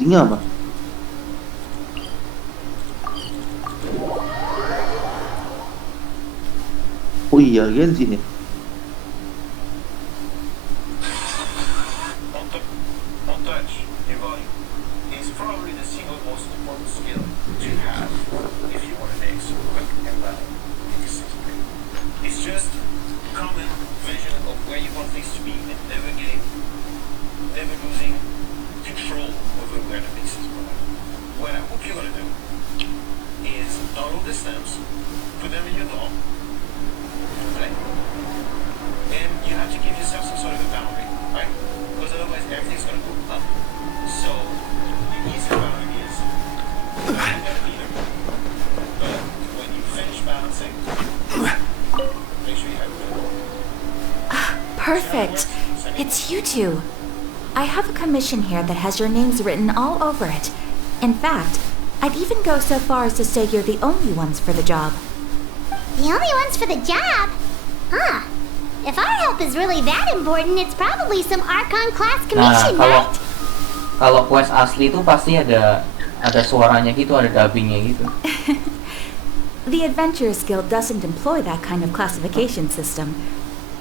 fungsinya apa? Oh iya, Genshin ya. Perfect. It's you two. I have a commission here that has your names written all over it. In fact, I'd even go so far as to say you're the only ones for the job. The only ones for the job? Huh. If our help is really that important, it's probably some Archon class commission, right? Kalau quest asli itu pasti ada suaranya gitu, ada dubbingnya gitu. The Adventurers Guild doesn't employ that kind of classification system.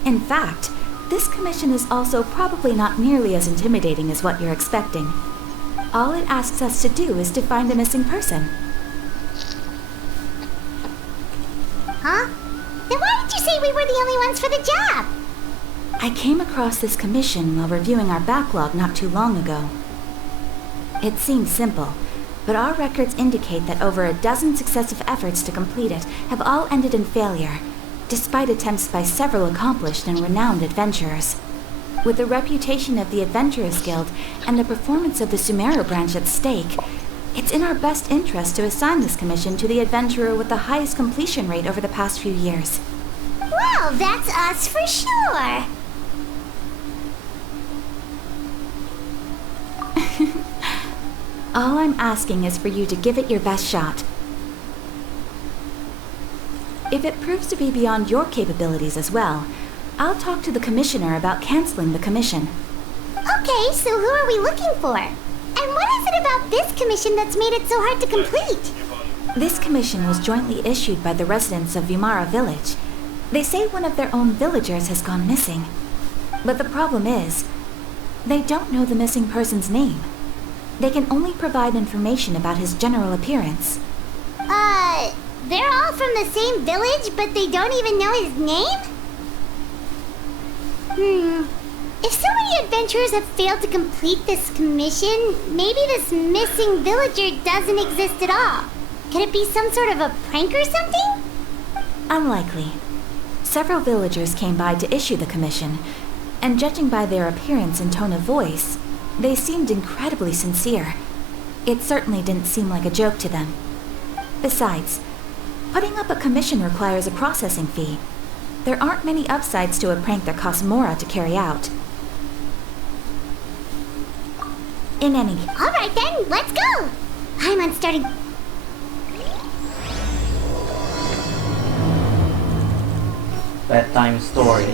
In fact, this commission is also probably not nearly as intimidating as what you're expecting. All it asks us to do is to find a missing person. Huh? Then why did you say we were the only ones for the job? I came across this commission while reviewing our backlog not too long ago. It seems simple, but our records indicate that over a dozen successive efforts to complete it have all ended in failure, despite attempts by several accomplished and renowned adventurers. With the reputation of the Adventurers Guild and the performance of the Sumeru branch at stake, it's in our best interest to assign this commission to the adventurer with the highest completion rate over the past few years. Well, that's us for sure. All I'm asking is for you to give it your best shot. If it proves to be beyond your capabilities as well, I'll talk to the commissioner about canceling the commission. Okay, so who are we looking for? And what is it about this commission that's made it so hard to complete? This commission was jointly issued by the residents of Vimara village. They say one of their own villagers has gone missing. But the problem is, they don't know the missing person's name. They can only provide information about his general appearance. They're all from the same village, but they don't even know his name? If so many adventurers have failed to complete this commission, maybe this missing villager doesn't exist at all. Could it be some sort of a prank or something? Unlikely. Several villagers came by to issue the commission, and judging by their appearance and tone of voice, they seemed incredibly sincere. It certainly didn't seem like a joke to them. Besides, putting up a commission requires a processing fee. There aren't many upsides to a prank that costs Mora to carry out. In any... Alright then, let's go! I'm on starting... Bedtime story.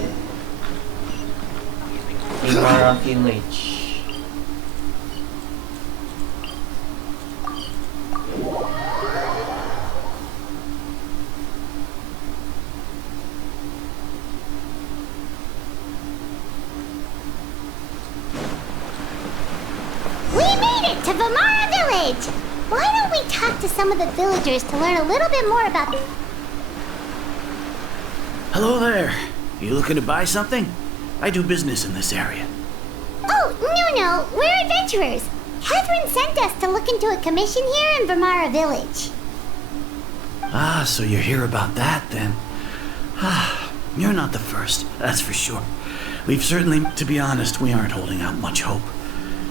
Imara village. To Vimara Village! Why don't we talk to some of the villagers to learn a little bit more about... Hello there. You looking to buy something? I do business in this area. Oh, no, we're adventurers. Catherine sent us to look into a commission here in Vimara Village. Ah, so you're here about that then. Ah, you're not the first, that's for sure. We've certainly, to be honest, we aren't holding out much hope.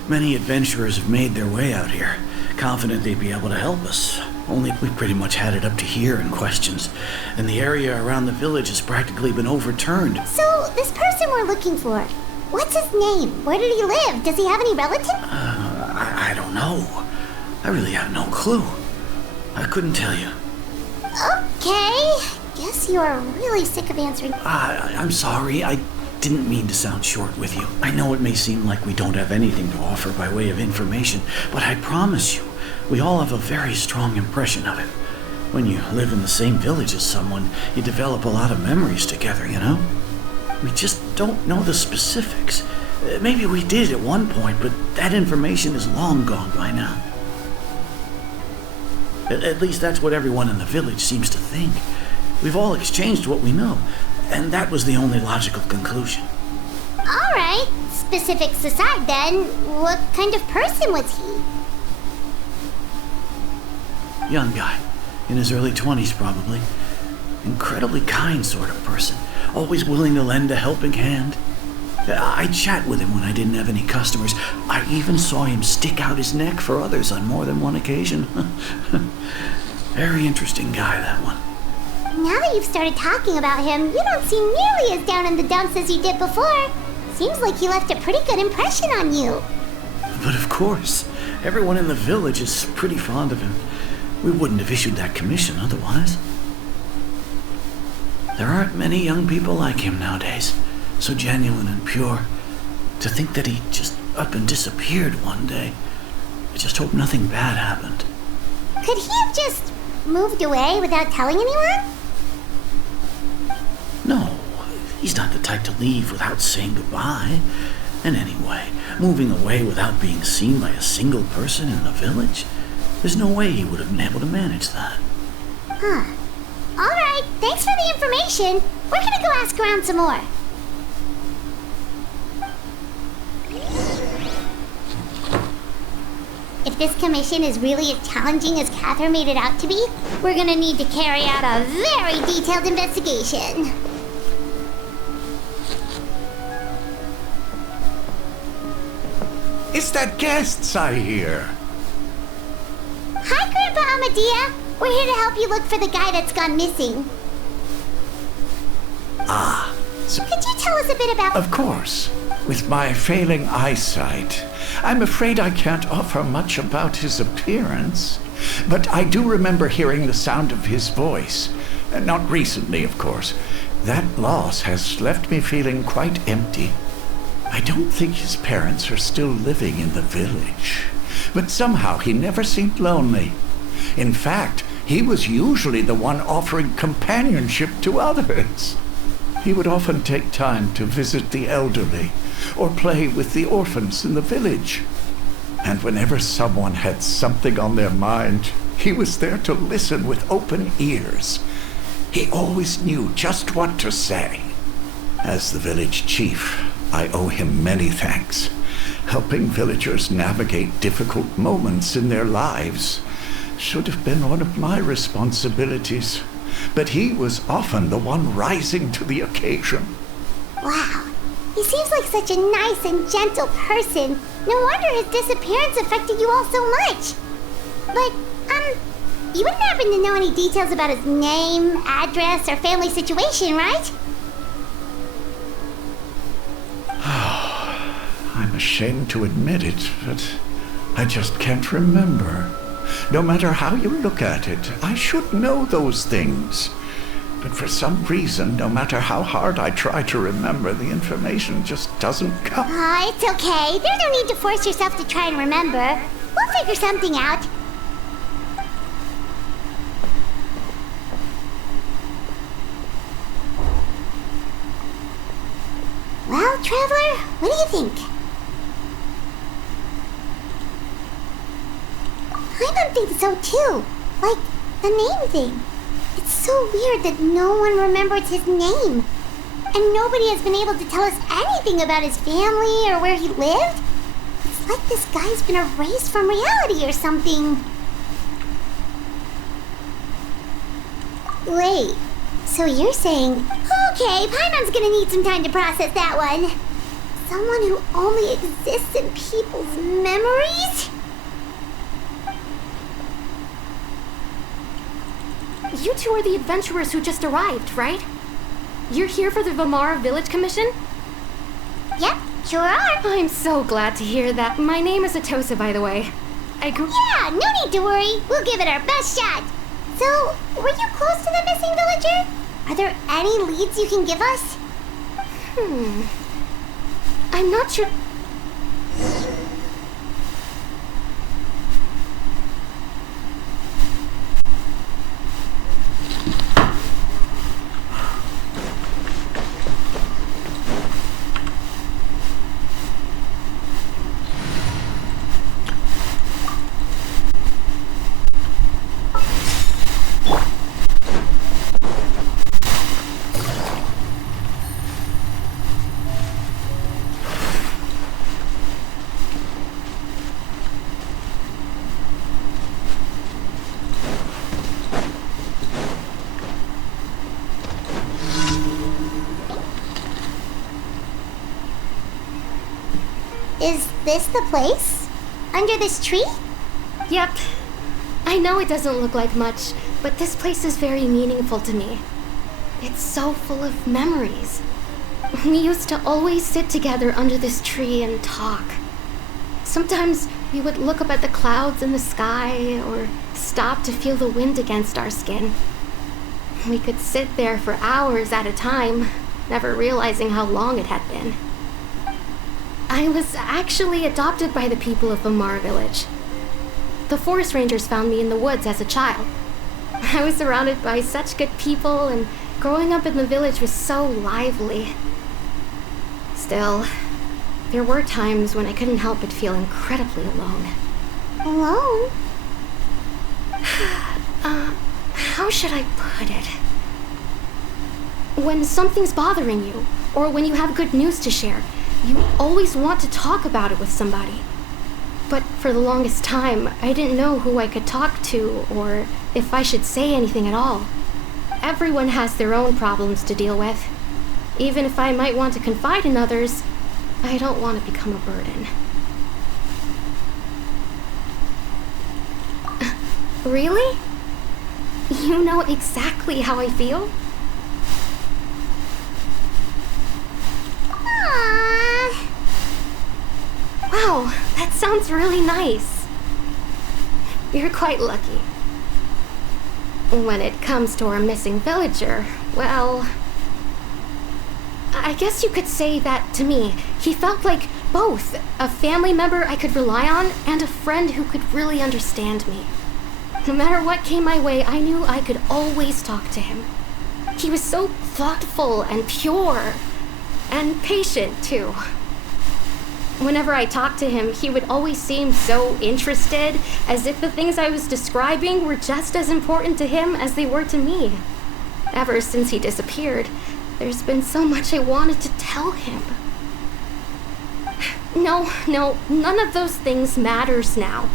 Many adventurers have made their way out here, confident they'd be able to help us. Only we pretty much had it up to here in questions, and the area around the village has practically been overturned. So, this person we're looking for, what's his name? Where did he live? Does he have any relatives? I don't know. I really have no clue. I couldn't tell you. Okay, guess you are really sick of answering. I'm sorry, I didn't mean to sound short with you. I know it may seem like we don't have anything to offer by way of information, but I promise you, we all have a very strong impression of him. When you live in the same village as someone, you develop a lot of memories together, you know? We just don't know the specifics. Maybe we did at one point, but that information is long gone by now. At least that's what everyone in the village seems to think. We've all exchanged what we know, and that was the only logical conclusion. Alright, specifics aside then, what kind of person was he? Young guy, in his early 20s probably. Incredibly kind sort of person, always willing to lend a helping hand. I'd chat with him when I didn't have any customers. I even saw him stick out his neck for others on more than one occasion. Very interesting guy, that one. Now that you've started talking about him, you don't seem nearly as down in the dumps as you did before. Seems like he left a pretty good impression on you. But of course, everyone in the village is pretty fond of him. We wouldn't have issued that commission otherwise. There aren't many young people like him nowadays. So genuine and pure. To think that he just up and disappeared one day. I just hope nothing bad happened. Could he have just moved away without telling anyone? No, he's not the type to leave without saying goodbye. And anyway, moving away without being seen by a single person in the village, there's no way he would have been able to manage that. Huh. Alright, thanks for the information. We're gonna go ask around some more. If this commission is really as challenging as Catherine made it out to be, we're gonna need to carry out a very detailed investigation. It's that guests I hear. Hi, Grandpa Amadea. We're here to help you look for the guy that's gone missing. So Could you tell us a bit about... of course, with my failing eyesight, I'm afraid I can't offer much about his appearance. But I do remember hearing the sound of his voice. Not recently, of course. That loss has left me feeling quite empty. I don't think his parents are still living in the village. But somehow he never seemed lonely. In fact, he was usually the one offering companionship to others. He would often take time to visit the elderly or play with the orphans in the village. And whenever someone had something on their mind, he was there to listen with open ears. He always knew just what to say. As the village chief, I owe him many thanks. Helping villagers navigate difficult moments in their lives should have been one of my responsibilities. But he was often the one rising to the occasion. Wow. He seems like such a nice and gentle person. No wonder his disappearance affected you all so much. But, you wouldn't happen to know any details about his name, address, or family situation, right? I'm ashamed to admit it, but I just can't remember. No matter how you look at it, I should know those things. But for some reason, no matter how hard I try to remember, the information just doesn't come. It's okay. There's no need to force yourself to try and remember. We'll figure something out. Well, Traveler, what do you think? I don't think so, too. Like, the name thing. It's so weird that no one remembers his name. And nobody has been able to tell us anything about his family or where he lived. It's like this guy's been erased from reality or something. Wait, so you're saying... Okay, Paimon's gonna need some time to process that one. Someone who only exists in people's memories? You two are the adventurers who just arrived, right? You're here for the Vamara Village Commission? Yep, sure are. I'm so glad to hear that. My name is Atosa, by the way. Yeah, no need to worry. We'll give it our best shot. So, were you close to the missing villager? Are there any leads you can give us? I'm not sure. Is this the place? Under this tree? Yep. I know it doesn't look like much, but this place is very meaningful to me. It's so full of memories. We used to always sit together under this tree and talk. Sometimes we would look up at the clouds in the sky or stop to feel the wind against our skin. We could sit there for hours at a time, never realizing how long it had been. I was actually adopted by the people of Vamar village. The forest rangers found me in the woods as a child. I was surrounded by such good people, and growing up in the village was so lively. Still, there were times when I couldn't help but feel incredibly alone. Alone? How should I put it? When something's bothering you, or when you have good news to share, you always want to talk about it with somebody. But for the longest time, I didn't know who I could talk to or if I should say anything at all. Everyone has their own problems to deal with. Even if I might want to confide in others, I don't want to become a burden. Really? You know exactly how I feel? Aww. Wow, that sounds really nice. You're quite lucky. When it comes to our missing villager, well, I guess you could say that to me. He felt like both a family member I could rely on and a friend who could really understand me. No matter what came my way, I knew I could always talk to him. He was so thoughtful and pure, and patient too. Whenever I talked to him, he would always seem so interested, as if the things I was describing were just as important to him as they were to me. Ever since he disappeared, there's been so much I wanted to tell him. No, none of those things matters now.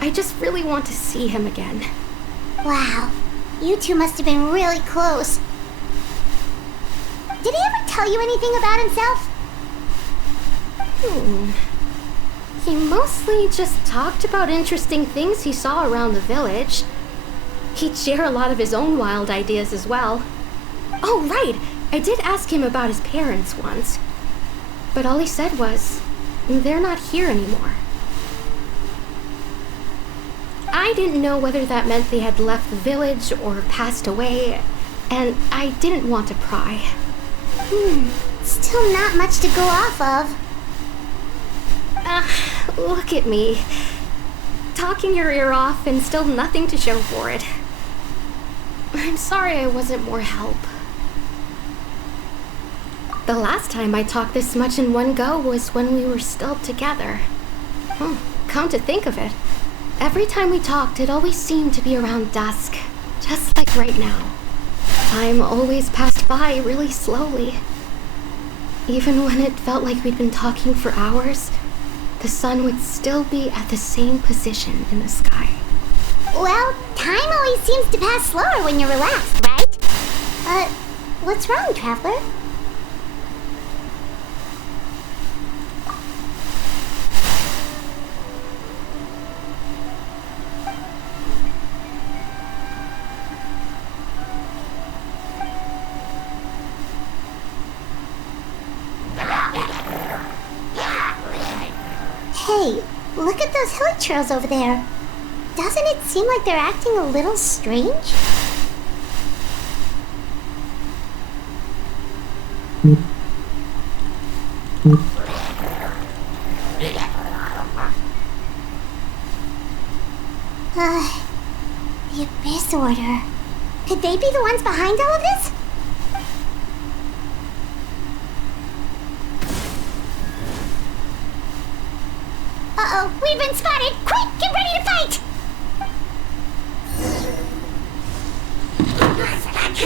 I just really want to see him again. Wow, you two must have been really close. Did he ever tell you anything about himself? He mostly just talked about interesting things he saw around the village. He'd share a lot of his own wild ideas as well. Oh, right! I did ask him about his parents once. But all he said was, they're not here anymore. I didn't know whether that meant they had left the village or passed away, and I didn't want to pry. Still not much to go off of. Look at me. Talking your ear off and still nothing to show for it. I'm sorry I wasn't more help. The last time I talked this much in one go was when we were still together. Come to think of it, every time we talked, it always seemed to be around dusk, just like right now. Time always passed by really slowly. Even when it felt like we'd been talking for hours, the sun would still be at the same position in the sky. Well, time always seems to pass slower when you're relaxed, right? What's wrong, Traveler? Hey, look at those hilly trails over there. Doesn't it seem like they're acting a little strange? The Abyss Order. Could they be the ones behind all of this? Uh-oh, we've been spotted! Quick, get ready to fight!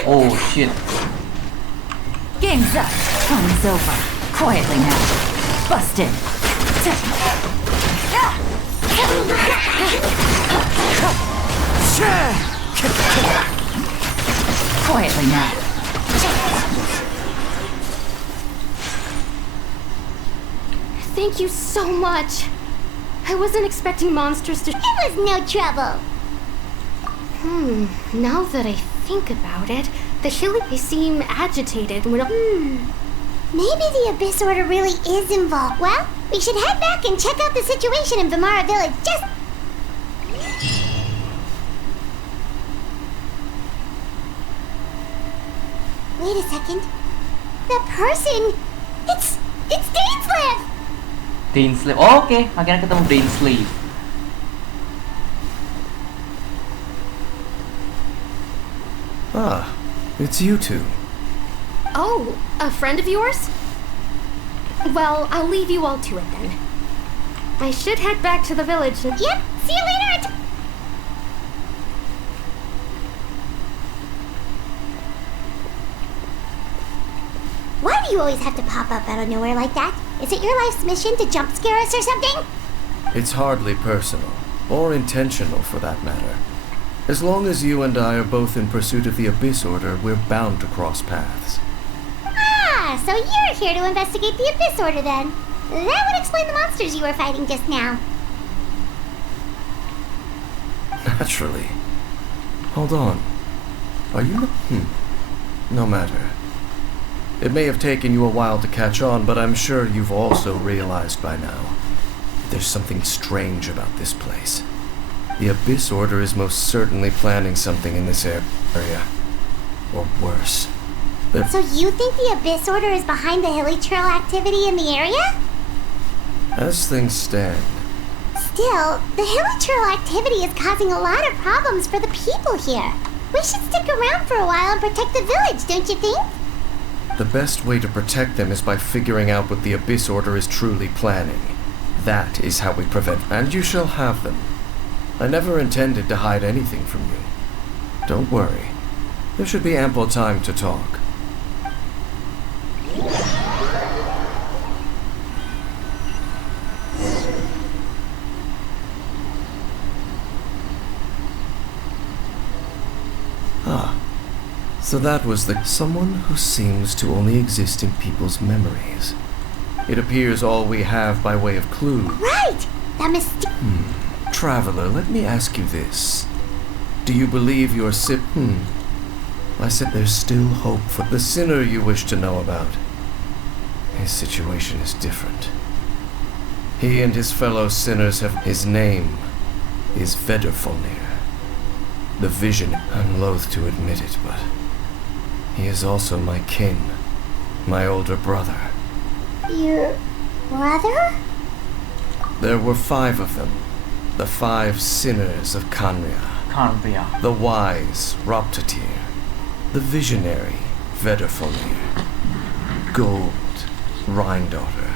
Oh shit. Game's up. Time's over. Quietly now. Busted. Quietly now. Thank you so much. I wasn't expecting monsters to. It was no trouble. Now that I think about it, the Hilly seem agitated. Maybe the Abyss Order really is involved. Well, we should head back and check out the situation in Vimara Village. Just... Wait a second. The person... It's Dainsleif! Dainsleif. Oh, oke. Akhirnya ketemu Dainsleif. Ah, it's you two. Oh, a friend of yours? Well, I'll leave you all to it then. I should head back to the village. Yep, see you later! Why do you always have to pop up out of nowhere like that? Is it your life's mission to jump scare us or something? It's hardly personal, or intentional for that matter. As long as you and I are both in pursuit of the Abyss Order, we're bound to cross paths. Ah, so you're here to investigate the Abyss Order then. That would explain the monsters you were fighting just now. Naturally. Hold on. Are you not? No matter. It may have taken you a while to catch on, but I'm sure you've also realized by now there's something strange about this place. The Abyss Order is most certainly planning something in this area. Or worse. So you think the Abyss Order is behind the Hilly Trail activity in the area? As things stand, Still, the Hilly Trail activity is causing a lot of problems for the people here. We should stick around for a while and protect the village, don't you think? the best way to protect them is by figuring out what the Abyss Order is truly planning. That is how we prevent, and you shall have them. I never intended to hide anything from you. Don't worry. There should be ample time to talk. Ah, so that was someone who seems to only exist in people's memories. It appears all we have by way of clue. Right! That mystic... Traveler, let me ask you this. Do you believe your I said there's still hope for the sinner you wish to know about. His situation is different. He and his fellow sinners have... His name is Vedderfolnir. The Vision. I'm loath to admit it, but he is also my kin, my older brother. Your brother? There were 5 of them. The 5 sinners of Khaenri'ah. The wise Roptatyr. The visionary Vedderfolnir. Gold Rhindaughter.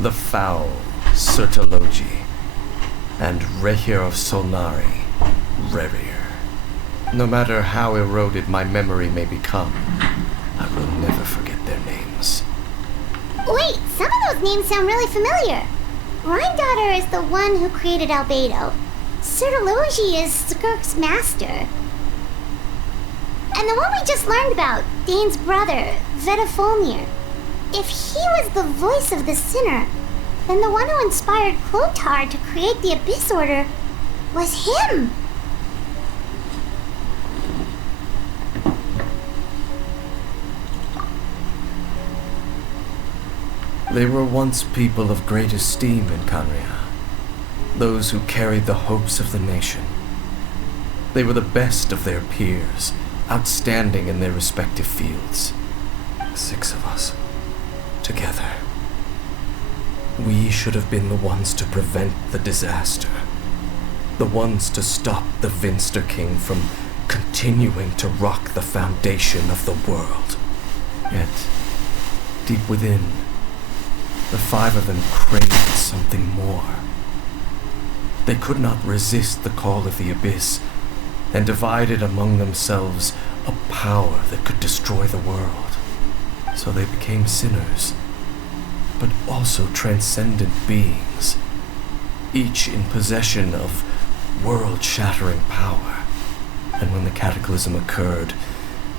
The foul Sertologi. And Rehir of Solnari, Rerir. No matter how eroded my memory may become, I will never forget their names. Wait, some of those names sound really familiar. Rhindaughter is the one who created Albedo. Sertologi is Skirk's master. And the one we just learned about, Dane's brother, Vedderfolnir. If he was the voice of the sinner, then the one who inspired Clotar to create the Abyss Order was him. They were once people of great esteem in Khaenri'ah, those who carried the hopes of the nation. They were the best of their peers, outstanding in their respective fields. 6 of us, together. We should have been the ones to prevent the disaster. The ones to stop the Vinster King from continuing to rock the foundation of the world. Yet, deep within, the five of them craved something more. They could not resist the call of the Abyss, and divided among themselves a power that could destroy the world. So they became sinners, but also transcendent beings, each in possession of world-shattering power. And when the cataclysm occurred,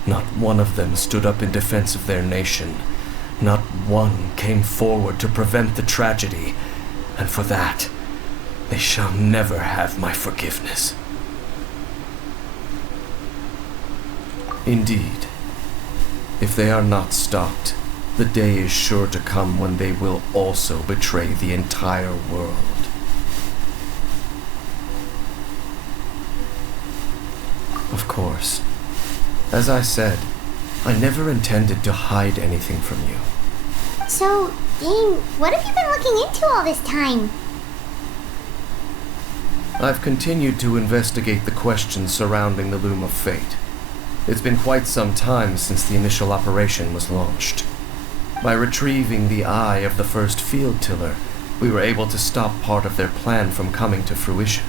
not one of them stood up in defense of their nation. Not one came forward to prevent the tragedy, and for that, they shall never have my forgiveness. Indeed, if they are not stopped, the day is sure to come when they will also betray the entire world. Of course, as I said, I never intended to hide anything from you. So, Dane, what have you been looking into all this time? I've continued to investigate the questions surrounding the Loom of Fate. It's been quite some time since the initial operation was launched. By retrieving the eye of the first field tiller, we were able to stop part of their plan from coming to fruition.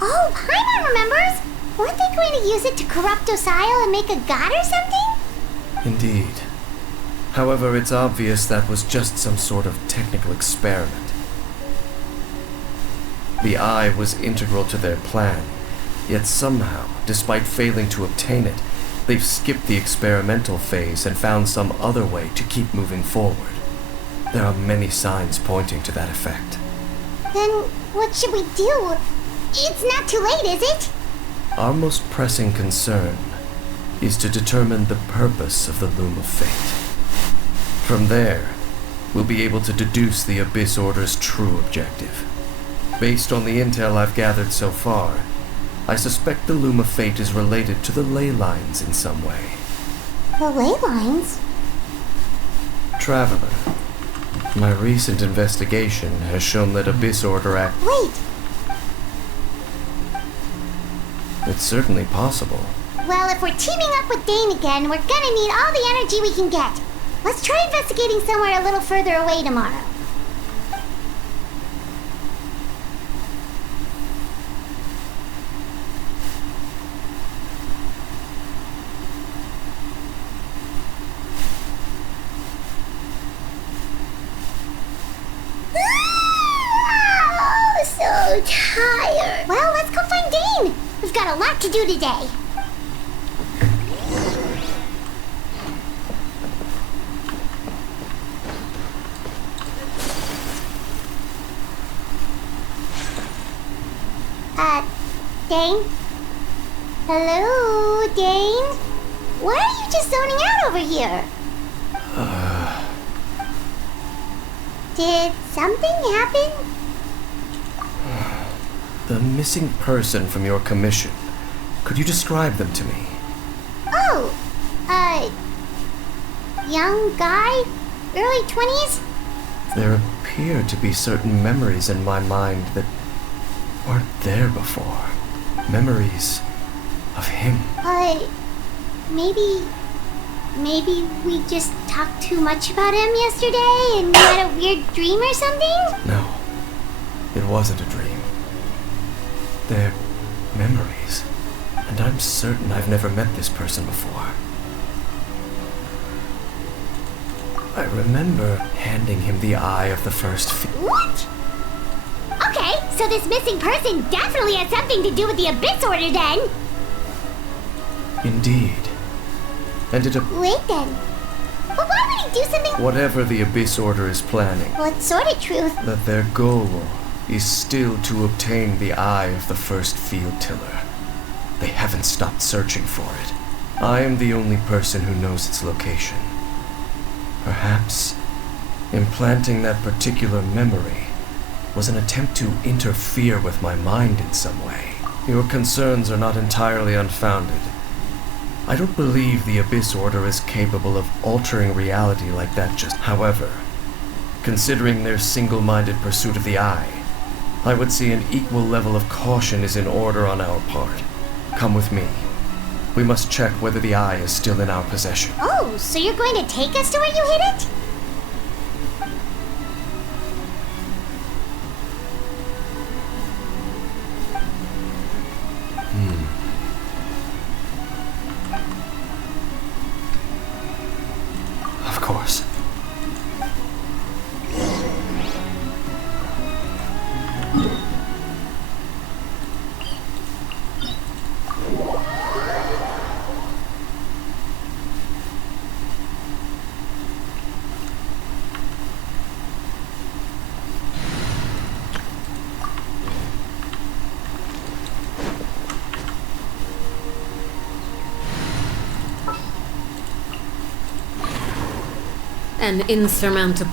Oh, Paimon remembers! Weren't they going to use it to corrupt Osial and make a god or something? Indeed. However, it's obvious that was just some sort of technical experiment. The eye was integral to their plan, yet somehow, despite failing to obtain it, they've skipped the experimental phase and found some other way to keep moving forward. There are many signs pointing to that effect. Then what should we do? It's not too late, is it? Our most pressing concern is to determine the purpose of the Loom of Fate. From there, we'll be able to deduce the Abyss Order's true objective. Based on the intel I've gathered so far, I suspect the Loom of Fate is related to the ley lines in some way. The ley lines? Traveler, my recent investigation has shown that Abyss Order Wait! It's certainly possible. Well, if we're teaming up with Dane again, we're gonna need all the energy we can get. Let's try investigating somewhere a little further away tomorrow. So tired. Well, let's go find Dane. We've got a lot to do today. Dane? Hello, Dane? Why are you just zoning out over here? Did something happen? The missing person from your commission. Could you describe them to me? Oh, young guy? Early 20s? There appear to be certain memories in my mind that weren't there before. Memories of him. Maybe we just talked too much about him yesterday and you had a weird dream or something? No, it wasn't a dream. They're memories, and I'm certain I've never met this person before. I remember handing him the eye of the first What? Okay, so this missing person definitely has something to do with the Abyss Order then. Indeed. And Wait then. But why would he do something? Whatever the Abyss Order is planning. What sort of truth? That their goal is still to obtain the eye of the first field tiller. They haven't stopped searching for it. I am the only person who knows its location. Perhaps implanting that particular memory was an attempt to interfere with my mind in some way. Your concerns are not entirely unfounded. I don't believe the Abyss Order is capable of altering reality like that just. However, Considering their single-minded pursuit of the eye, I would say an equal level of caution is in order on our part. Come with me. We must check whether the eye is still in our possession. Oh, so you're going to take us to where you hid it? Of course. An insurmountable.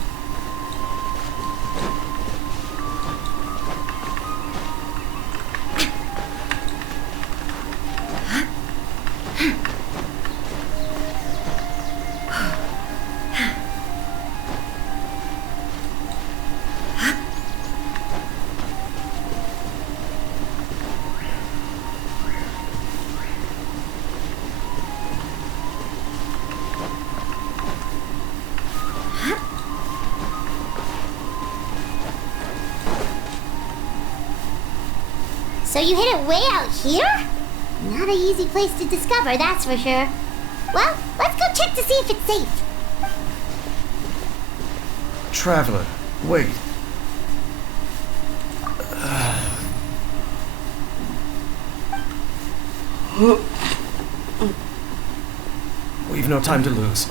So you hid it way out here? Not an easy place to discover, that's for sure. Well, let's go check to see if it's safe. Traveler, wait. We've no time to lose.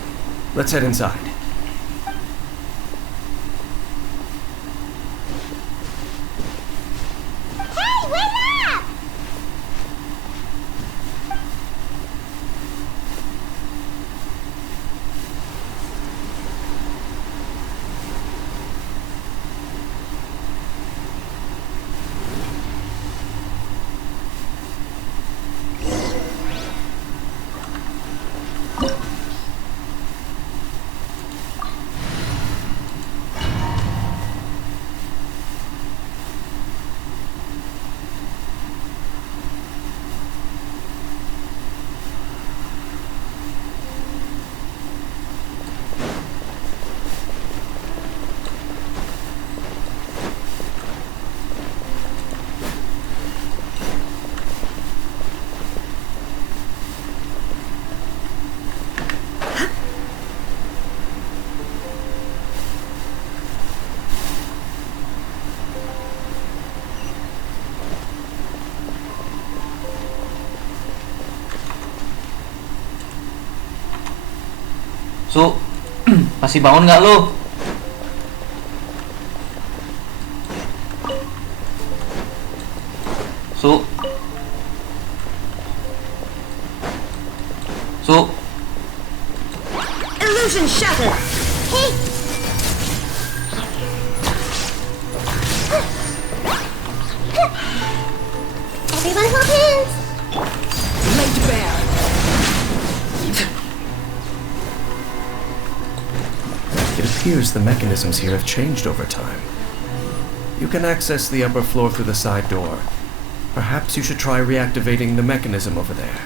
Let's head inside. Hey, wait up! Su, masih bangun nggak lu? Su. Su. Illusion shattered! Hey! Everyone hold hands! Laid bare! It appears the mechanisms here have changed over time. You can access the upper floor through the side door. Perhaps you should try reactivating the mechanism over there.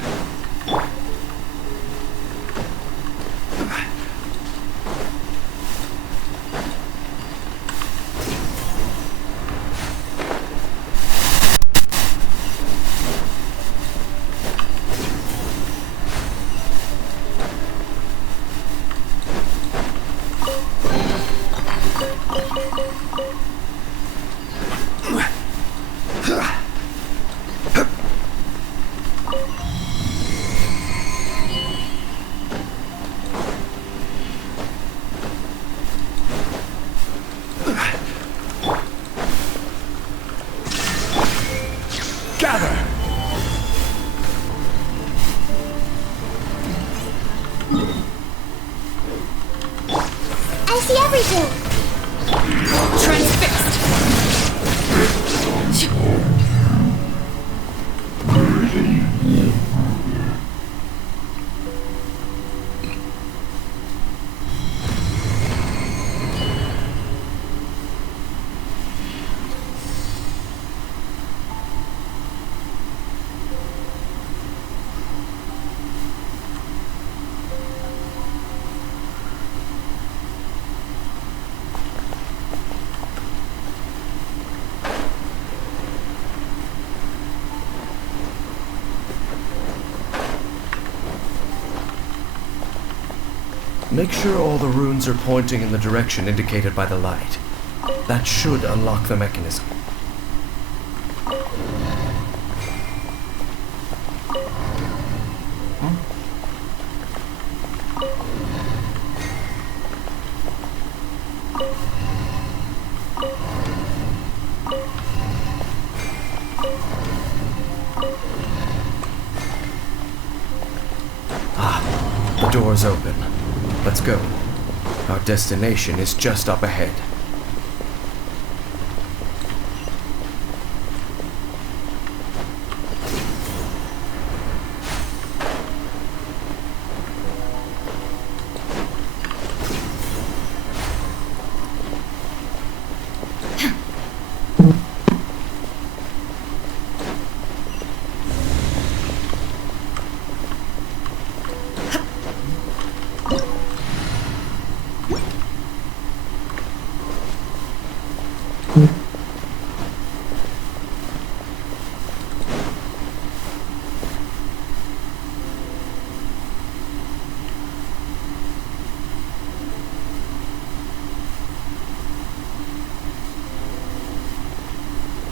Gather! I see everything! Transfixed! Make sure all the runes are pointing in the direction indicated by the light. That should unlock the mechanism. The door's open. Let's go. Our destination is just up ahead.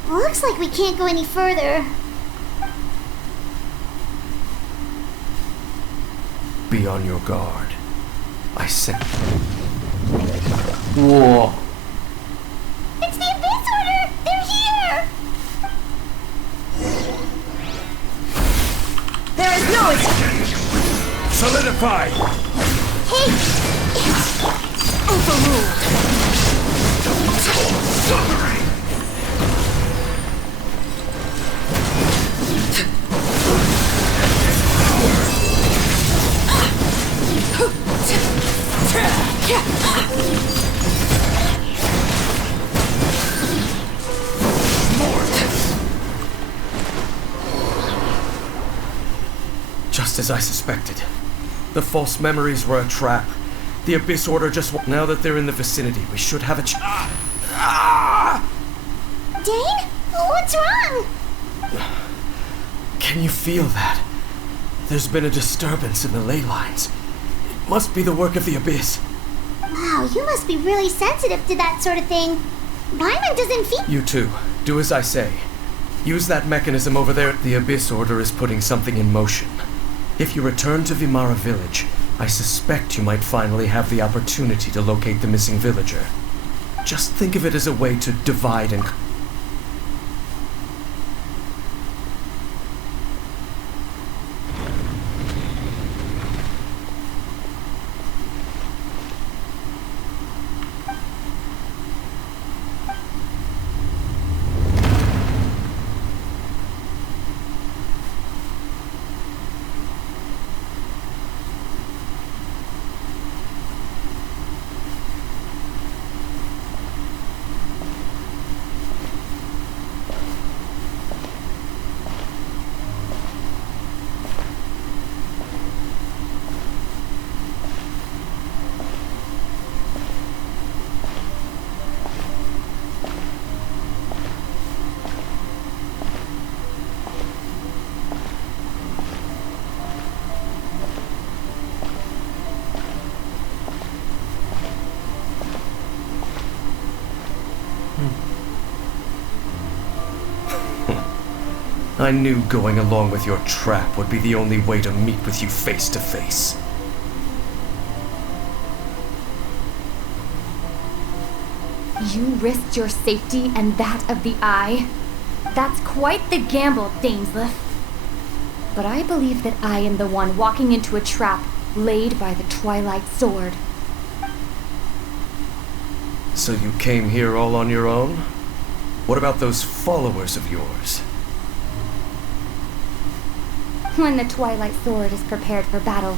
Looks like we can't go any further. Be on your guard. I said. Whoa. It's the Abyss Order! They're here! There is no escape! Solidify! Hey! Overruled! Just as I suspected. The false memories were a trap. The Abyss Order just... Now that they're in the vicinity, we should have a Dane? What's wrong? Can you feel that? There's been a disturbance in the ley lines. It must be the work of the Abyss. Wow, you must be really sensitive to that sort of thing. Paimon doesn't feel... You too. Do as I say. Use that mechanism over there. The Abyss Order is putting something in motion. If you return to Vimara Village, I suspect you might finally have the opportunity to locate the missing villager. Just think of it as a way to divide and... I knew going along with your trap would be the only way to meet with you face to face. You risked your safety and that of the Eye? That's quite the gamble, Dainsleif. But I believe that I am the one walking into a trap laid by the Twilight Sword. So you came here all on your own? What about those followers of yours? When the Twilight Sword is prepared for battle,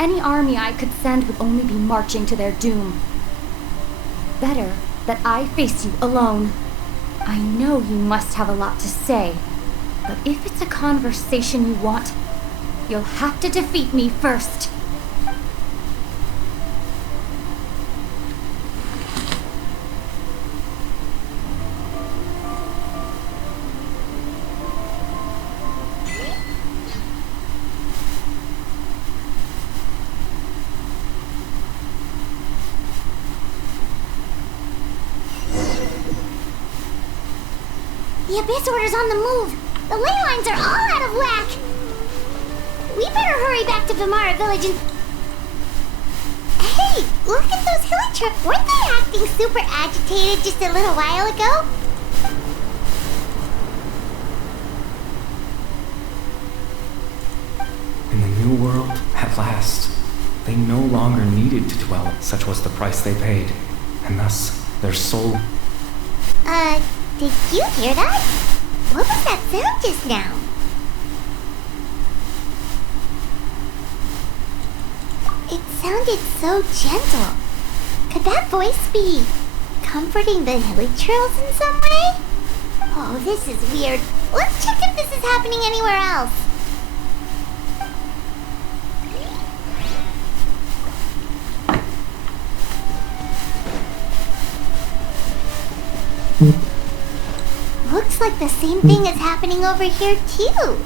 any army I could send would only be marching to their doom. Better that I face you alone. I know you must have a lot to say, but if it's a conversation you want, you'll have to defeat me first. The Abyss Order's on the move. The ley lines are all out of whack. We better hurry back to Vimara Village and... Hey, look at those hilichurls. Weren't they acting super agitated just a little while ago? In the new world, at last, they no longer needed to dwell. Such was the price they paid, and thus their soul... Did you hear that? What was that sound just now? It sounded so gentle. Could that voice be comforting the hilichurls in some way? Oh, this is weird. Let's check if this is happening anywhere else. Looks like the same thing is happening over here too.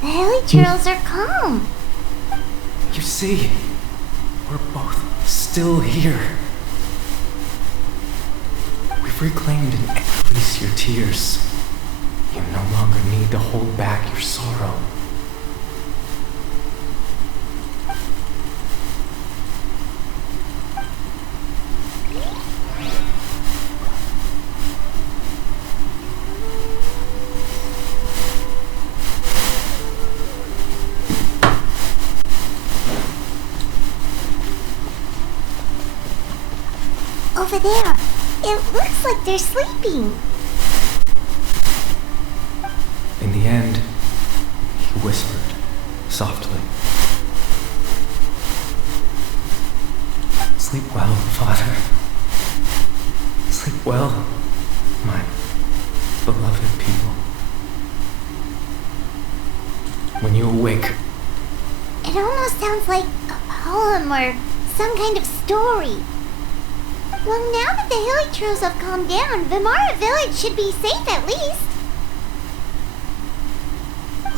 The hilichurls are calm. You see, we're both still here. We've reclaimed and released your tears. You no longer need to hold back your sorrow. Over there. It looks like they're sleeping. In the end, he whispered, softly. Sleep well, Father. Sleep well, my beloved people. When you awake, It almost sounds like a poem or some kind of story. Well, now that the hilichurls have calmed down, Vimara Village should be safe at least.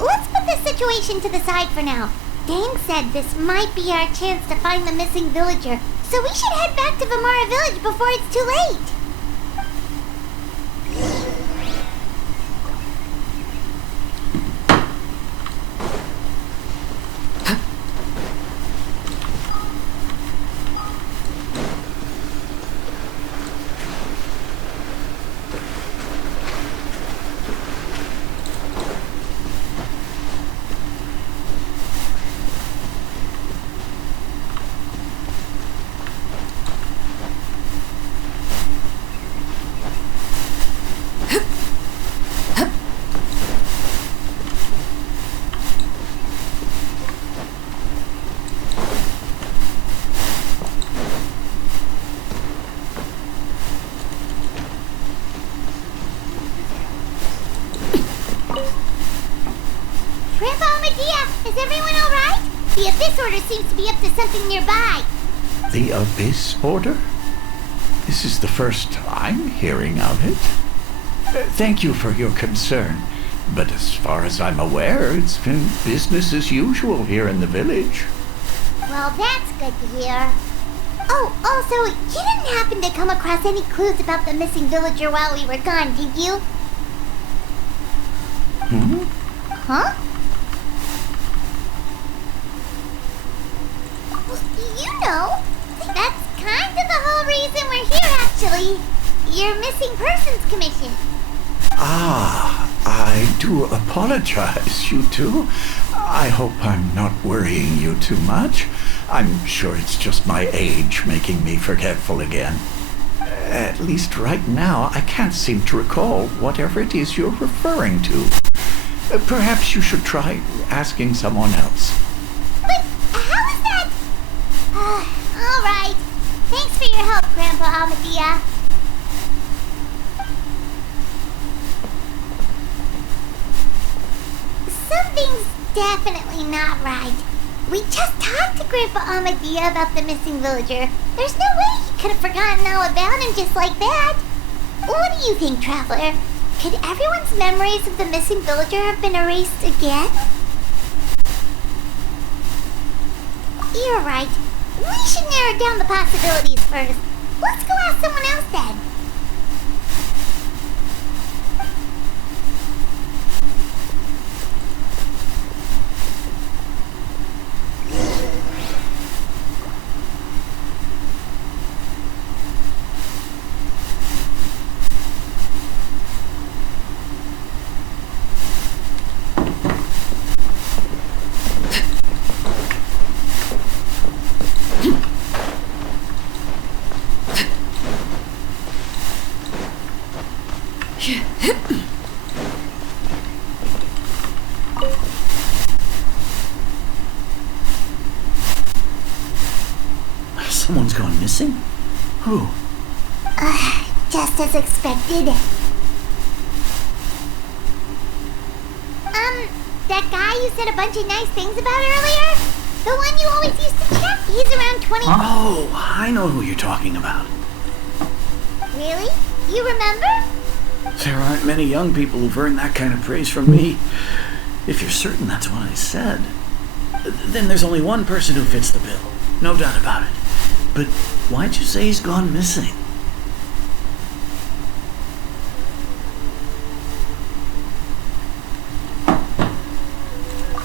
Let's put this situation to the side for now. Dane said this might be our chance to find the missing villager, so we should head back to Vimara Village before it's too late. Grandpa Medea, is everyone alright? The Abyss Order seems to be up to something nearby. The Abyss Order? This is the first I'm hearing of it. Thank you for your concern, but as far as I'm aware, it's been business as usual here in the village. Well, that's good to hear. Oh, also, you didn't happen to come across any clues about the missing villager while we were gone, did you? Huh? Well, you know, that's kind of the whole reason we're here, actually. Your missing persons commission. Ah, I do apologize, you two. I hope I'm not worrying you too much. I'm sure it's just my age making me forgetful again. At least right now, I can't seem to recall whatever it is you're referring to. Perhaps you should try asking someone else. But how is that? All right. Thanks for your help, Grandpa Amadea. Something's definitely not right. We just talked to Grandpa Amadea about the missing villager. There's no way he could have forgotten all about him just like that. What do you think, Traveler? Could everyone's memories of the missing villager have been erased again? You're right. We should narrow down the possibilities first. Let's go ask someone else then. Someone's gone missing? Who? Just as expected. That guy you said a bunch of nice things about earlier? The one you always used to check? He's around 20... Oh, I know who you're talking about. Really? You remember? There aren't many young people who've earned that kind of praise from me. If you're certain that's what I said, then there's only one person who fits the bill. No doubt about it. But why'd you say he's gone missing?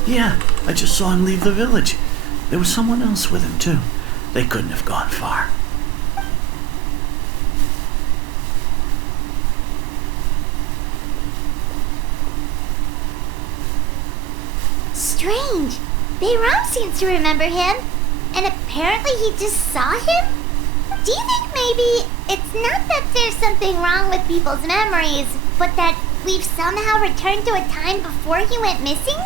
Yeah, I just saw him leave the village. There was someone else with him, too. They couldn't have gone far. Strange. Bayram seems to remember him. And apparently he just saw him? Do you think maybe it's not that there's something wrong with people's memories, but that we've somehow returned to a time before he went missing?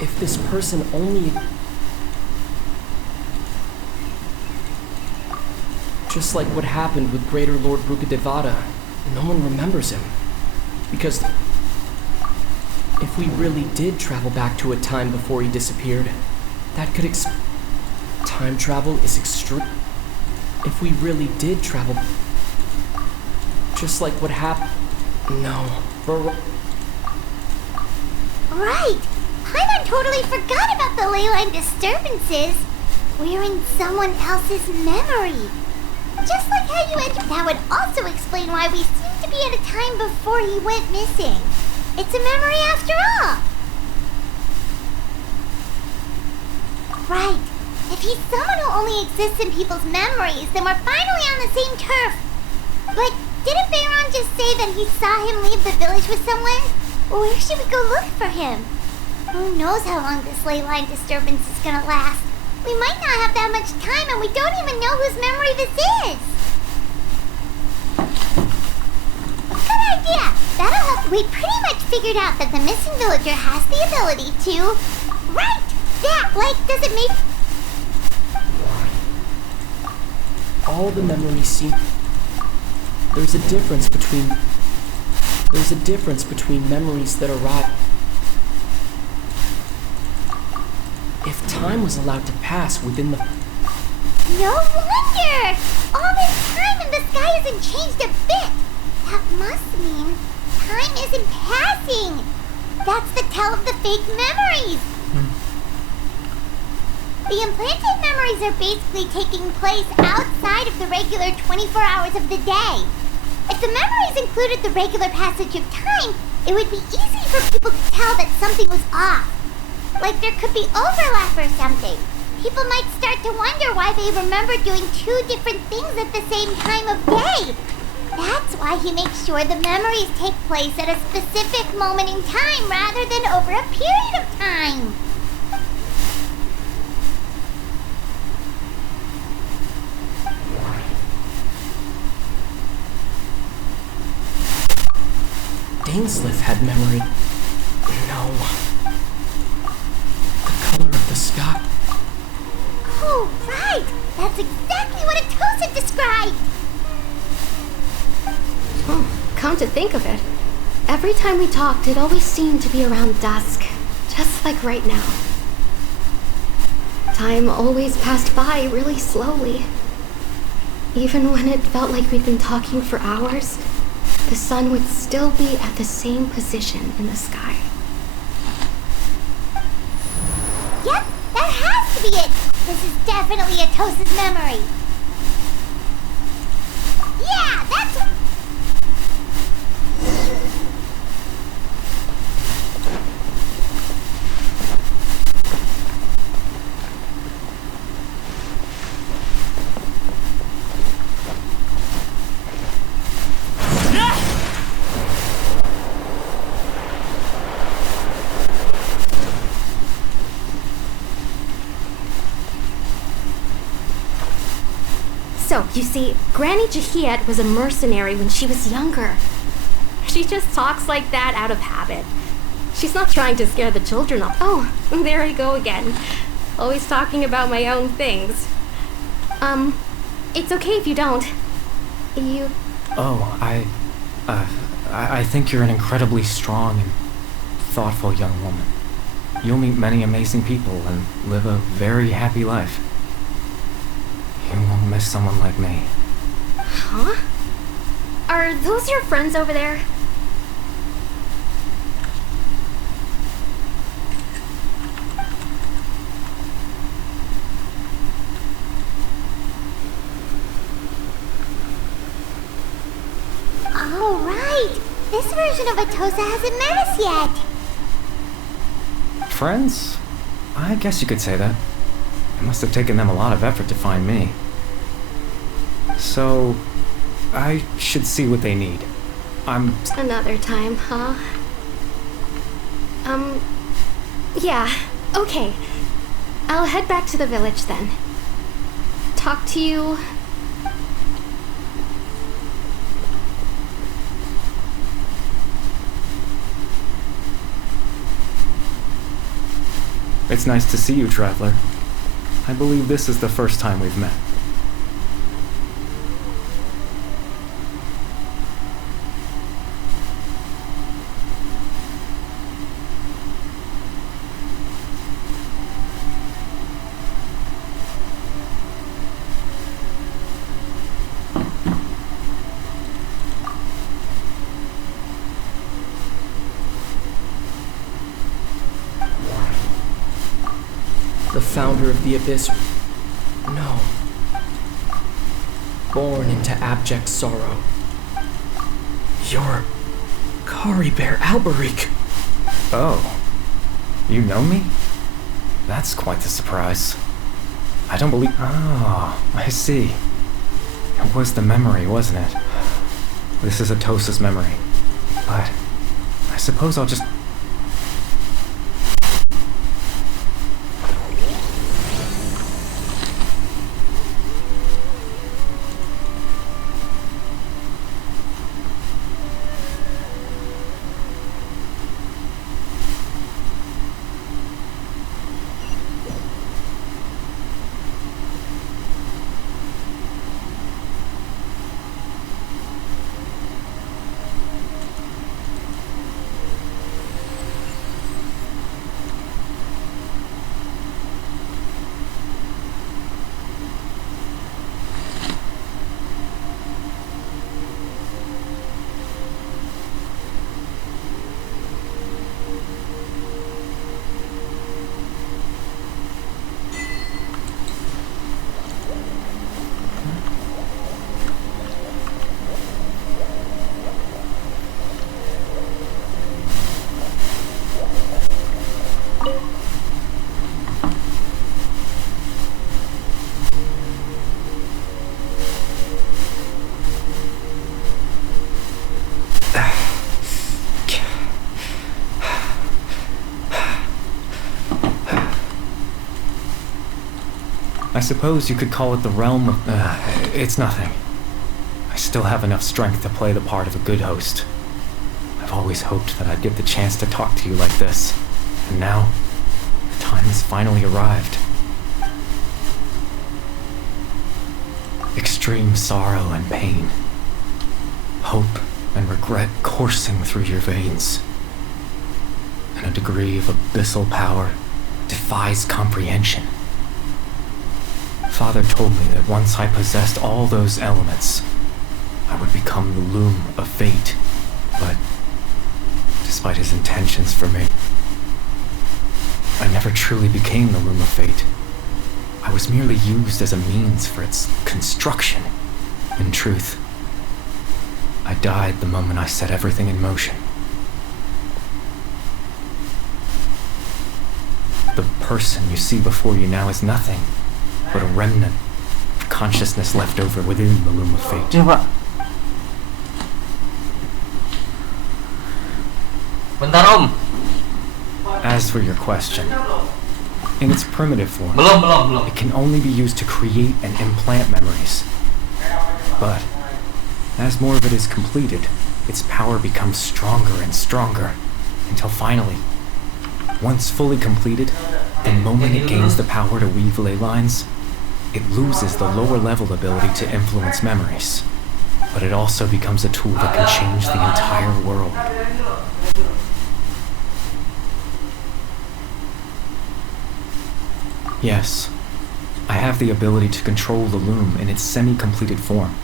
If this person only... Just like what happened with Greater Lord Brukadevada, no one remembers him. Because if we really did travel back to a time before he disappeared, that could time travel is extreme. If we really did travel... Just like what happened... No. Right! Paimon totally forgot about the ley line disturbances. We're in someone else's memory. Just like how you entered, that would also explain why we seem to be at a time before he went missing. It's a memory after all. Right. If he's someone who only exists in people's memories, then we're finally on the same turf. But didn't Bayron just say that he saw him leave the village with someone? Where should we go look for him? Who knows how long this ley line disturbance is gonna last? We might not have that much time, and we don't even know whose memory this is. Good idea. That'll help. We pretty much figured out that the missing villager has the ability to... Right! That, like, does it make... All the memories seem... There's a difference between memories that arrive... If time was allowed to pass within the... No wonder! All this time and the sky hasn't changed a bit! That must mean time isn't passing! That's the tell of the fake memories! The implanted memories are basically taking place outside of the regular 24 hours of the day. If the memories included the regular passage of time, it would be easy for people to tell that something was off. Like there could be overlap or something. People might start to wonder why they remember doing two different things at the same time of day. That's why he makes sure the memories take place at a specific moment in time rather than over a period of time. Dainsleif had memory. No. The color of the sky. Oh, right! That's exactly what Atosa described! Come to think of it, every time we talked, it always seemed to be around dusk. Just like right now. Time always passed by really slowly. Even when it felt like we'd been talking for hours, the sun would still be at the same position in the sky. Yep, that has to be it! This is definitely Atosa's memory. Yeah, that's... So, So, you see, Granny Jahiet was a mercenary when she was younger. She just talks like that out of habit. She's not trying to scare the children off. Oh, there I go again. Always talking about my own things. It's okay if you don't. You... Oh, I think you're an incredibly strong and thoughtful young woman. You'll meet many amazing people and live a very happy life. You won't miss someone like me. Huh? Are those your friends over there? Oh, right. This version of Atosa hasn't met us yet. Friends? I guess you could say that. It must have taken them a lot of effort to find me. So, I should see what they need. Another time, huh? Yeah, okay. I'll head back to the village then. Talk to you... It's nice to see you, Traveler. I believe this is the first time we've met. The founder of the Abyss... No. Born into abject sorrow. You're... Kari Bear Alberich. Oh. You know me? That's quite the surprise. I don't believe... Oh, I see. It was the memory, wasn't it? This is Atosa's memory. But... I suppose I'll just... I suppose you could call it the realm of... it's nothing. I still have enough strength to play the part of a good host. I've always hoped that I'd get the chance to talk to you like this. And now, the time has finally arrived. Extreme sorrow and pain. Hope and regret coursing through your veins. And a degree of abyssal power defies comprehension. Father told me that once I possessed all those elements, I would become the loom of fate. But despite his intentions for me, I never truly became the loom of fate. I was merely used as a means for its construction. In truth, I died the moment I set everything in motion. The person you see before you now is nothing but a remnant of consciousness left over within the loom of fate. Coba. Bentar, Om. As for your question, in its primitive form, Belum. it can only be used to create and implant memories. But as more of it is completed, its power becomes stronger and stronger, until finally, once fully completed, the moment it gains the power to weave ley lines, it loses the lower level ability to influence memories. But it also becomes a tool that can change the entire world. Yes, I have the ability to control the loom in its semi-completed form.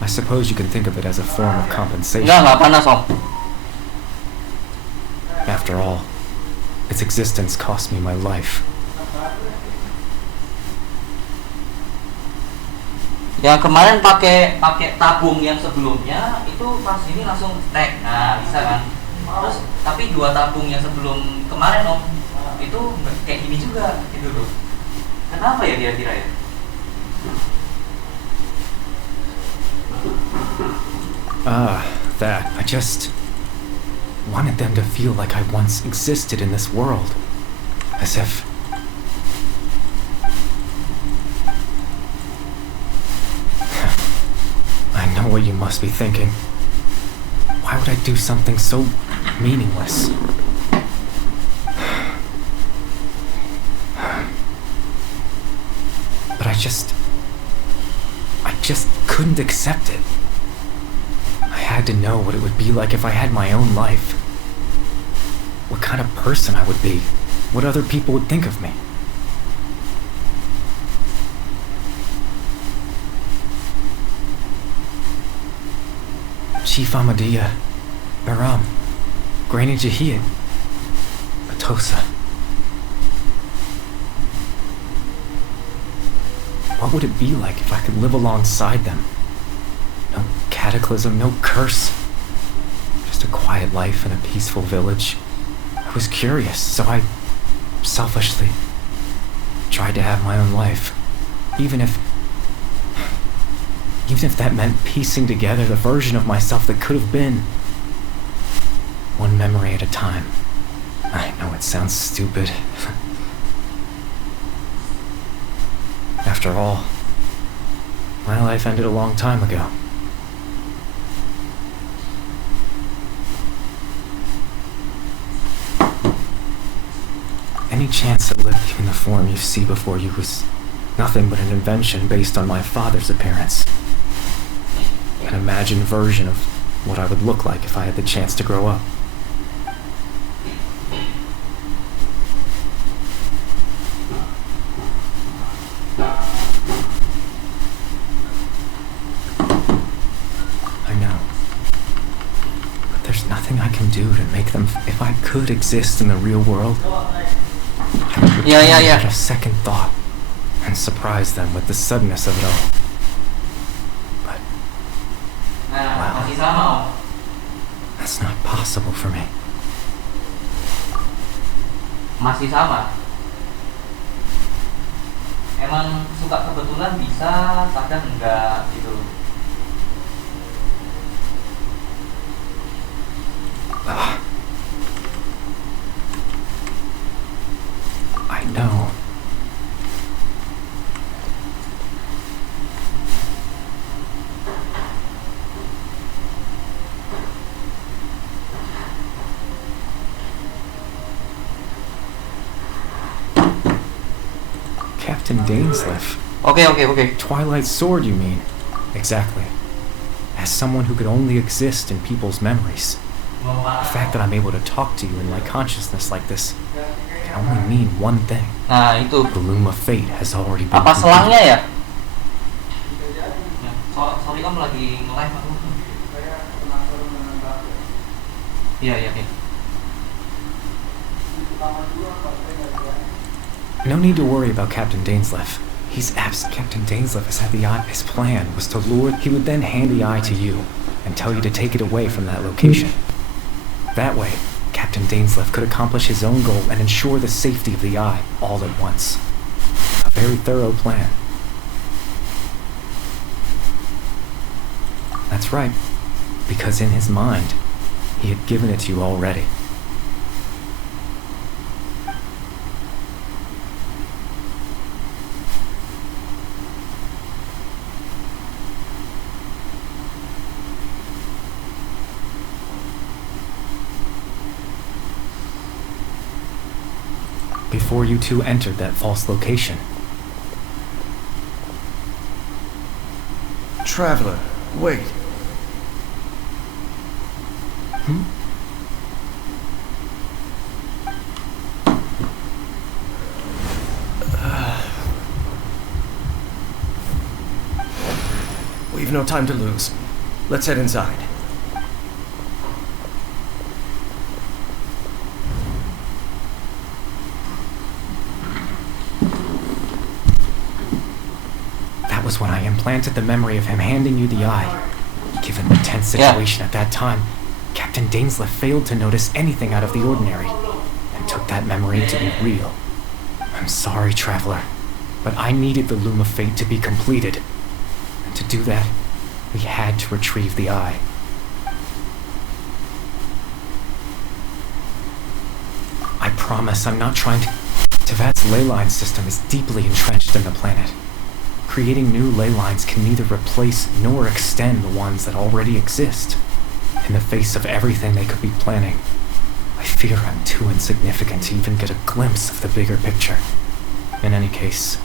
I suppose you can think of it as a form of compensation. Nggak panas om. After all, its existence cost me my life. Yang kemarin pakai tabung yang sebelumnya itu pas ini langsung tag. Nah, bisa kan? Terus tapi 2 tabung yang sebelum kemarin om itu kayak gini juga gitu loh. Kenapa ya kira-kira ya? That. I just wanted them to feel like I once existed in this world. As if... I know what you must be thinking. Why would I do something so meaningless? But I just couldn't accept it. I had to know what it would be like if I had my own life. What kind of person I would be. What other people would think of me. Chief Ahmadiyya, Baram, Granny Jahid, Atosa. What would it be like if I could live alongside them? No cataclysm, no curse. Just a quiet life in a peaceful village. I was curious, so I selfishly tried to have my own life. Even if that meant piecing together the version of myself that could have been. One memory at a time. I know it sounds stupid. After all, my life ended a long time ago. Any chance at living in the form you see before you was nothing but an invention based on my father's appearance. An imagined version of what I would look like if I had the chance to grow up. I know. But there's nothing I can do to make them... If I could exist in the real world, I would return without a second thought and surprise them with the suddenness of it all. Well, that's not possible for me. Masih sama. Emang suka kebetulan bisa, kadang enggak gitu. I know. Captain Dainsleif. Okay. Twilight Sword, you mean? Exactly. As someone who could only exist in people's memories. The fact that I'm able to talk to you in my consciousness like this can only mean one thing. Nah, itu. The loom of fate has already been Apa completed. selangnya ya? Sorry om lagi nge-live aku. Iya. No need to worry about Captain Dainsleif. He's absent. Captain Dainsleif has had the eye. His plan was to lure... He would then hand the eye to you and tell you to take it away from that location. That way, Captain Dainsleif could accomplish his own goal and ensure the safety of the eye all at once. A very thorough plan. That's right, because in his mind, he had given it to you already. before you two entered that false location. Traveler, wait. We've no time to lose. Let's head inside. That was when I implanted the memory of him handing you the eye. Given the tense situation at that time, Captain Dainsleif failed to notice anything out of the ordinary, and took that memory to be real. I'm sorry, Traveler, but I needed the Loom of Fate to be completed. And to do that, we had to retrieve the eye. I promise I'm not trying to... Tevat's ley line system is deeply entrenched in the planet. Creating new ley lines can neither replace nor extend the ones that already exist. In the face of everything they could be planning, I fear I'm too insignificant to even get a glimpse of the bigger picture. In any case,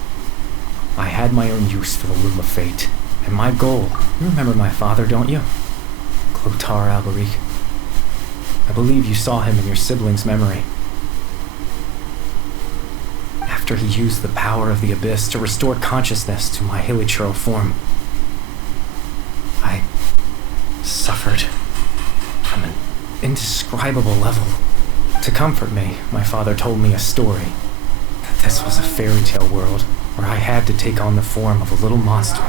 I had my own use for the Loom of Fate, and my goal... You remember my father, don't you? Clotar Alberic. I believe you saw him in your sibling's memory. After he used the power of the Abyss to restore consciousness to my hilichurl form, I suffered on an indescribable level. To comfort me, my father told me a story, that this was a fairy tale world where I had to take on the form of a little monster.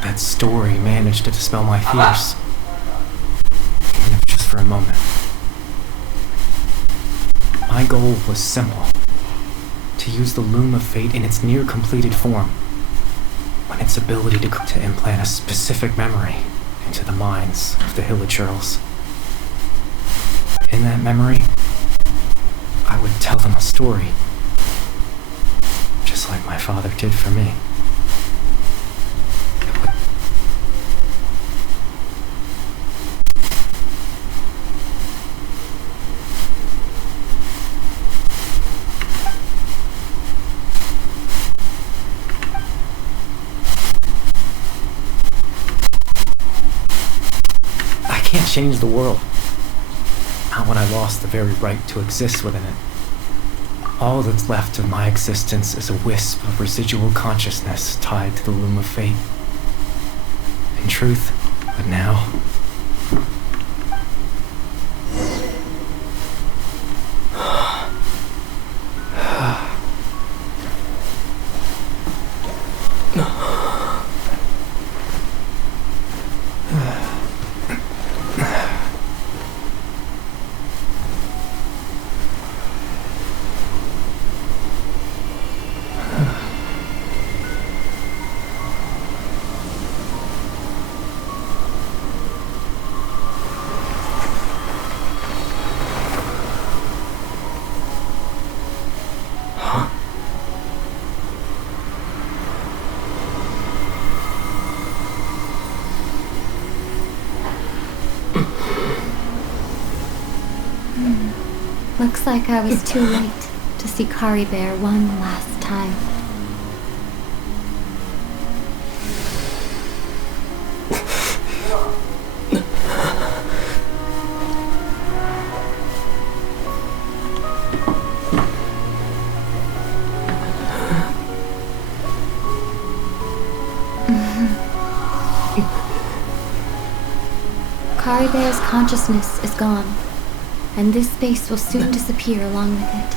That story managed to dispel my fears, even if just for a moment. My goal was simple: to use the Loom of Fate in its near-completed form, when its ability to implant a specific memory into the minds of the hilichurls. In that memory, I would tell them a story, just like my father did for me. I can't change the world. Not when I lost the very right to exist within it. All that's left of my existence is a wisp of residual consciousness tied to the Loom of Fate. In truth, but now... Looks like I was too late to see Kari Bear one last time. Kari Bear's consciousness is gone, and this space will soon disappear along with it.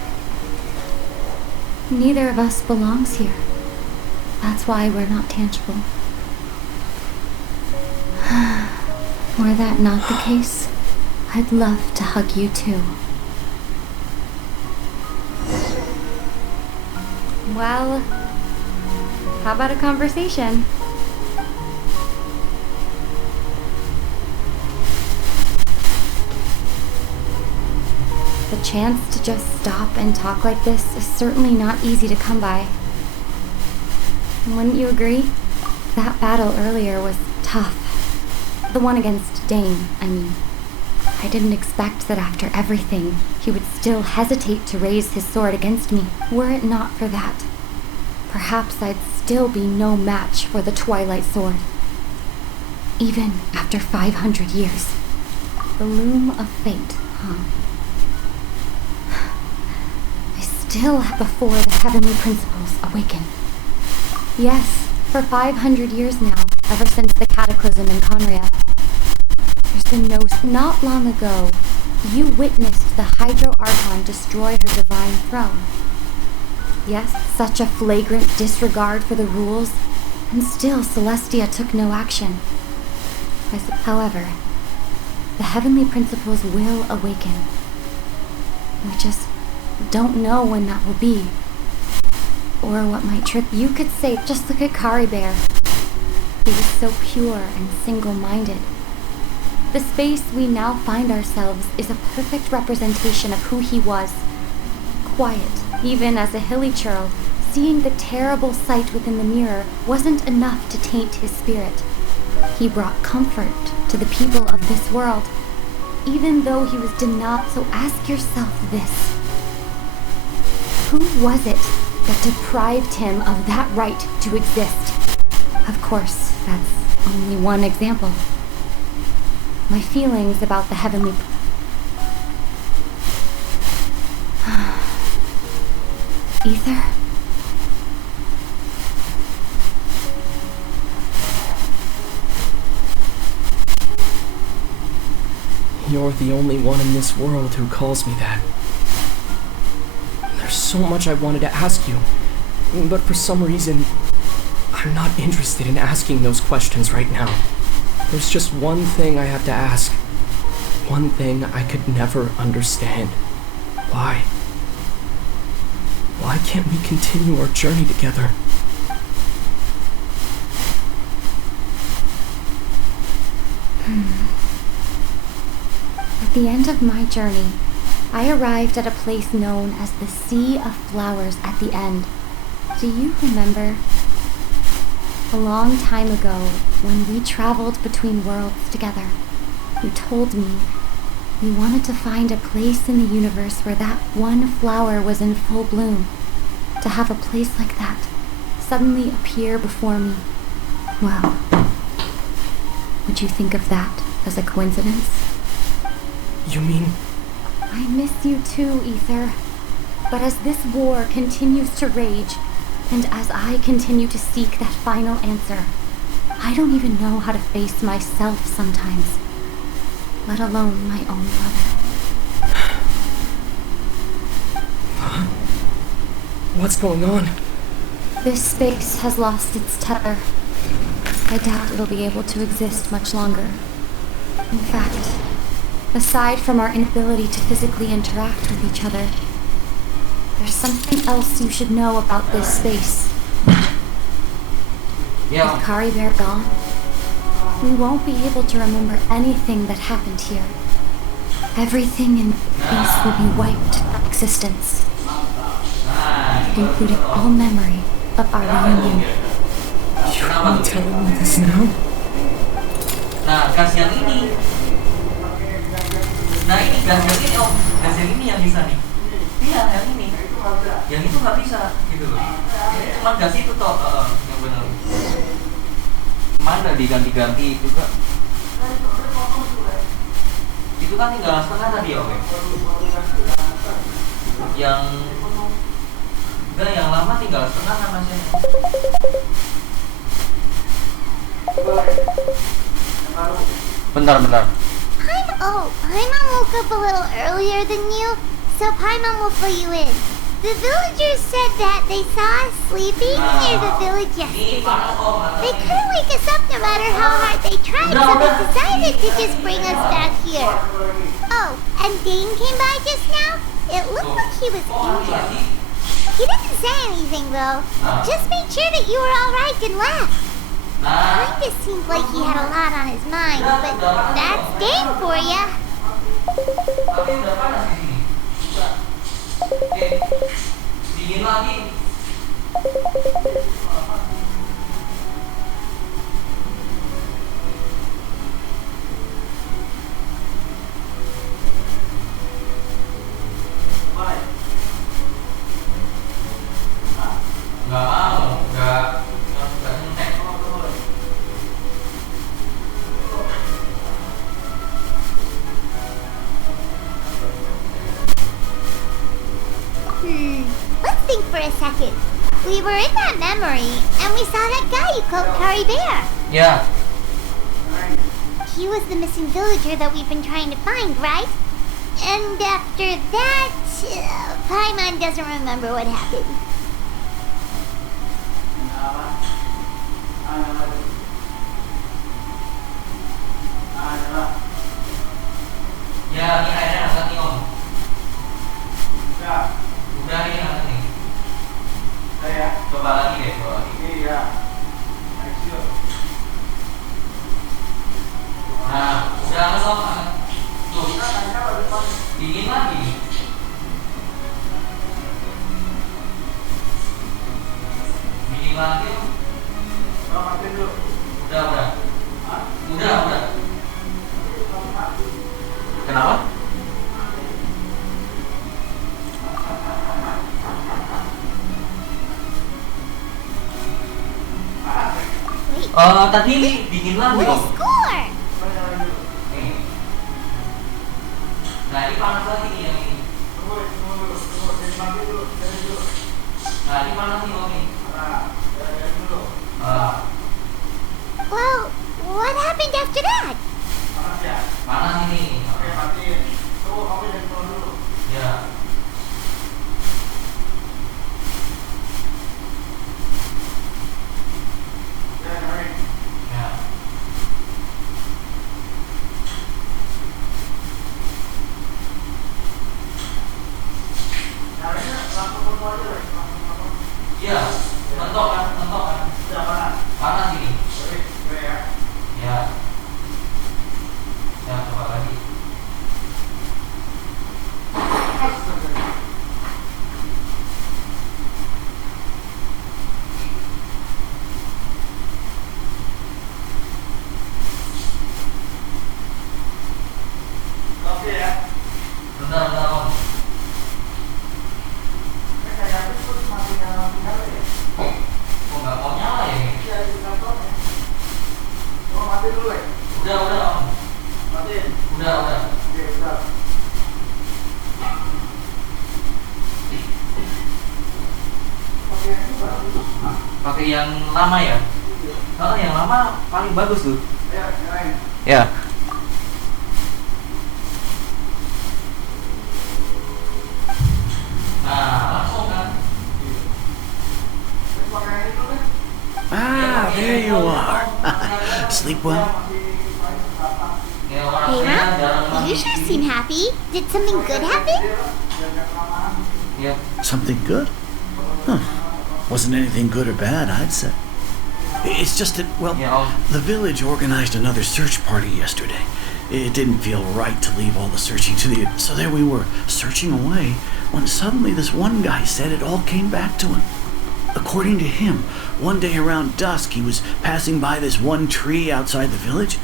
Neither of us belongs here. That's why we're not tangible. Were that not the case, I'd love to hug you too. Well, how about a conversation? The chance to just stop and talk like this is certainly not easy to come by. Wouldn't you agree? That battle earlier was tough. The one against Dane, I mean. I didn't expect that after everything, he would still hesitate to raise his sword against me. Were it not for that, perhaps I'd still be no match for the Twilight Sword. Even after 500 years. The loom of fate, huh? I still have before the heavenly principles awaken. Yes, for 500 years now, ever since the cataclysm in Conria. There's been no... Not long ago, you witnessed the Hydro Archon destroy her divine throne. Yes, such a flagrant disregard for the rules, and still Celestia took no action. However, the heavenly principles will awaken. We just don't know when that will be. Or what might trip. You could say, just look at Kari Bear. He was so pure and single-minded. The space we now find ourselves is a perfect representation of who he was. Quiet, even as a hilly churl, seeing the terrible sight within the mirror wasn't enough to taint his spirit. He brought comfort to the people of this world, even though he was denied. So ask yourself this. Who was it that deprived him of that right to exist? Of course, that's only one example. My feelings about the heavenly... Ether? You're the only one in this world who calls me that. There's so much I wanted to ask you, but for some reason, I'm not interested in asking those questions right now. There's just one thing I have to ask. One thing I could never understand. Why? Why can't we continue our journey together? At the end of my journey, I arrived at a place known as the Sea of Flowers at the end. Do you remember? A long time ago, when we traveled between worlds together, you told me you wanted to find a place in the universe where that one flower was in full bloom. To have a place like that suddenly appear before me. Well, would you think of that as a coincidence? You mean... I miss you too, Ether. But as this war continues to rage, and as I continue to seek that final answer, I don't even know how to face myself sometimes, let alone my own brother. What's going on? This space has lost its tether. I doubt it'll be able to exist much longer. In fact, aside from our inability to physically interact with each other, there's something else you should know about this space. Yeah. With Kari Bear gone, we won't be able to remember anything that happened here. Everything in space will be wiped from existence, including all memory of our reunion. You're telling me this now? Nah, gas yang ini. Nah ini gas yang ini om, gas yang ini yang bisa nih. Iya yang ini. Yang itu nggak bisa gitu loh. Cuman gas itu toh yang benar. Mana diganti-ganti juga. Itu kan tinggal setengah tadi om. Yang enggak yang lama tinggal setengah kan masih. Bentar. Paimon woke up a little earlier than you, so Paimon will fill you in. The villagers said that they saw us sleeping near the village yesterday. They couldn't wake us up no matter how hard they tried, so they decided to just bring us back here. Oh, and Dane came by just now. It looked like he was injured. He didn't say anything though, just made sure that you were alright and left. Kinda seemed like he had a lot on his mind, but that's Dane for ya. Tapi udah panas di sini. Oke, dingin lagi. Let's think for a second. We were in that memory, and we saw that guy you called Kari Bear. Ya. He was the missing villager that we've been trying to find, right? And after that, Paimon doesn't remember what happened. Ya, ini airnya hangat nih Om. Udah ini hangat nih. Coba lagi deh, coba lagi. Nah, udah hangat Om, hangat. Tuh, dingin lagi. Dingin lagi Om. Udah. Udah. Kenapa? Tadi dingin lagi What a Om. score! Nih. Nah, ini panas lagi nih yang ini. Nah, ini panas nih Om nih. Well, what happened after that? Panas ini. Ya. Ya. Iya, mentok kan? Panas ini. Ya. Ya, coba lagi. Bentar Om. Kok nggak mau nyala ya ini? Udah Om. Udah. Pakai yang lama ya? Oh, yang lama paling bagus tuh. Ya. Nah, langsung kan. Ah, there you are. Sleep well? Ya, Hey, Ram, you sure seem happy. Did something good happen? Ya. Something good? Huh. Wasn't anything good or bad, I'd say. It's just that, well, Yeah. the village organized another search party yesterday. It didn't feel right to leave all the searching to the... So there we were, searching away, when suddenly this one guy said it all came back to him. According to him, one day around dusk, he was passing by this one tree outside the village,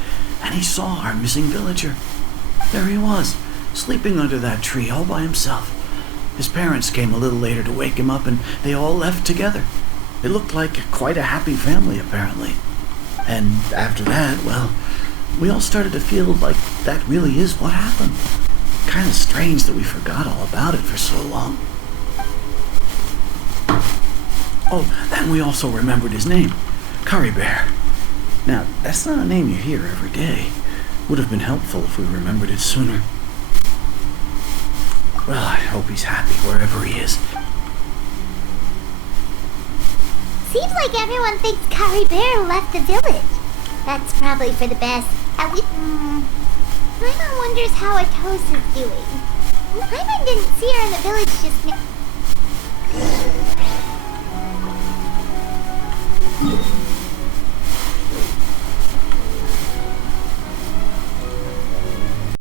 and he saw our missing villager. There he was, sleeping under that tree all by himself. His parents came a little later to wake him up, and they all left together. It looked like quite a happy family, apparently. And after that, well, we all started to feel like that really is what happened. Kind of strange that we forgot all about it for so long. Oh, and we also remembered his name, Kari Bear. Now, that's not a name you hear every day. Would have been helpful if we remembered it sooner. Well, I hope he's happy wherever he is. Seems like everyone thinks Kari Bear left the village. That's probably for the best. At least, Paimon wonders how Atos is doing. Paimon didn't see her in the village just now.